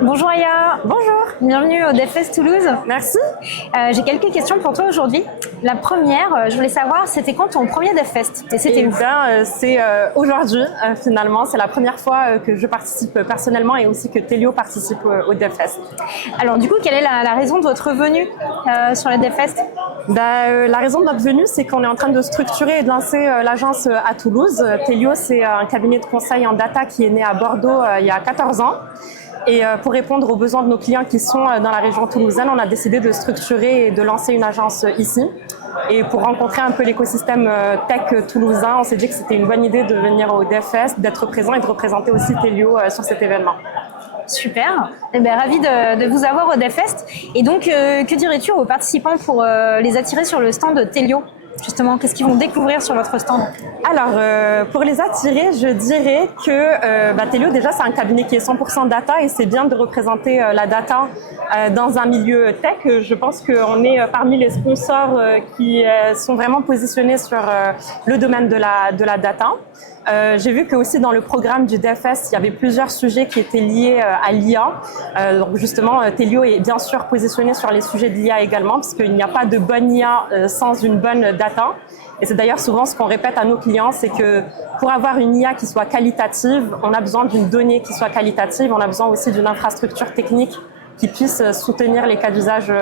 Bonjour Aya. Bonjour. Bienvenue au DevFest Toulouse. Merci. J'ai quelques questions pour toi aujourd'hui. La première, je voulais savoir, c'était quand ton premier DevFest et c'était où? C'est aujourd'hui, finalement. C'est la première fois que je participe personnellement et aussi que Telio participe au DevFest. Alors du coup, quelle est la raison de votre venue sur le DevFest? La raison de notre venue, c'est qu'on est en train de structurer et de lancer l'agence à Toulouse. Telio, c'est un cabinet de conseil en data qui est né à Bordeaux il y a 14 ans. Et pour répondre aux besoins de nos clients qui sont dans la région toulousaine, on a décidé de structurer et de lancer une agence ici. Et pour rencontrer un peu l'écosystème tech toulousain, on s'est dit que c'était une bonne idée de venir au DevFest, d'être présent et de représenter aussi Telio sur cet événement. Super, eh bien, ravi de vous avoir au DevFest. Et donc, que dirais-tu aux participants pour les attirer sur le stand de Telio? Justement, qu'est-ce qu'ils vont découvrir sur votre stand? Alors, pour les attirer, je dirais que Telio, déjà, c'est un cabinet qui est 100% data et c'est bien de représenter la data dans un milieu tech. Je pense qu'on est parmi les sponsors qui sont vraiment positionnés sur le domaine de la data. J'ai vu que aussi dans le programme du DevFest, il y avait plusieurs sujets qui étaient liés à l'IA. Donc justement, Telio est bien sûr positionné sur les sujets de l'IA également, parce qu'il n'y a pas de bonne IA sans une bonne data. Et c'est d'ailleurs souvent ce qu'on répète à nos clients, c'est que pour avoir une IA qui soit qualitative, on a besoin d'une donnée qui soit qualitative, on a besoin aussi d'une infrastructure technique qui puisse soutenir les cas d'usage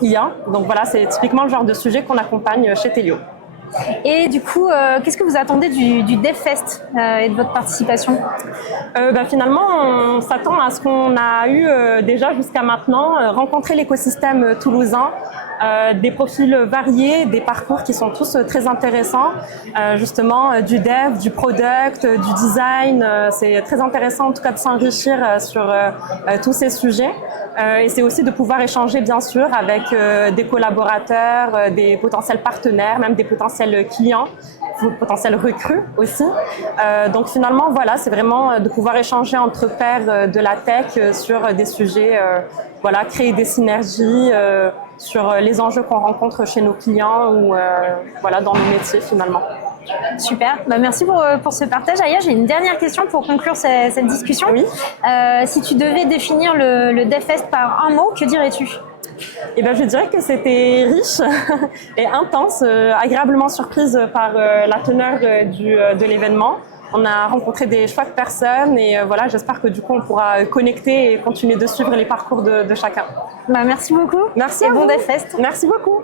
IA. Donc voilà, c'est typiquement le genre de sujet qu'on accompagne chez Telio. Et du coup, qu'est-ce que vous attendez du DevFest et de votre participation? Finalement, on s'attend à ce qu'on a eu déjà jusqu'à maintenant, rencontrer l'écosystème toulousain, des profils variés, des parcours qui sont tous très intéressants, justement du dev, du product, du design. C'est très intéressant en tout cas de s'enrichir sur tous ces sujets. Et c'est aussi de pouvoir échanger bien sûr avec des collaborateurs, des potentiels partenaires, même des potentiels clients, potentiels recrues aussi. Donc finalement voilà, c'est vraiment de pouvoir échanger entre pairs de la tech sur des sujets, créer des synergies sur les enjeux qu'on rencontre chez nos clients ou dans nos métiers finalement. Super, merci pour ce partage. Aya, j'ai une dernière question pour conclure cette discussion. Oui. Si tu devais définir le DevFest par un mot, que dirais-tu? Je dirais que c'était riche et intense, agréablement surprise par la teneur de l'événement. On a rencontré des chouettes personnes et j'espère que du coup on pourra connecter et continuer de suivre les parcours de chacun. Merci beaucoup. Merci et à bon vous. DevFest. Merci beaucoup.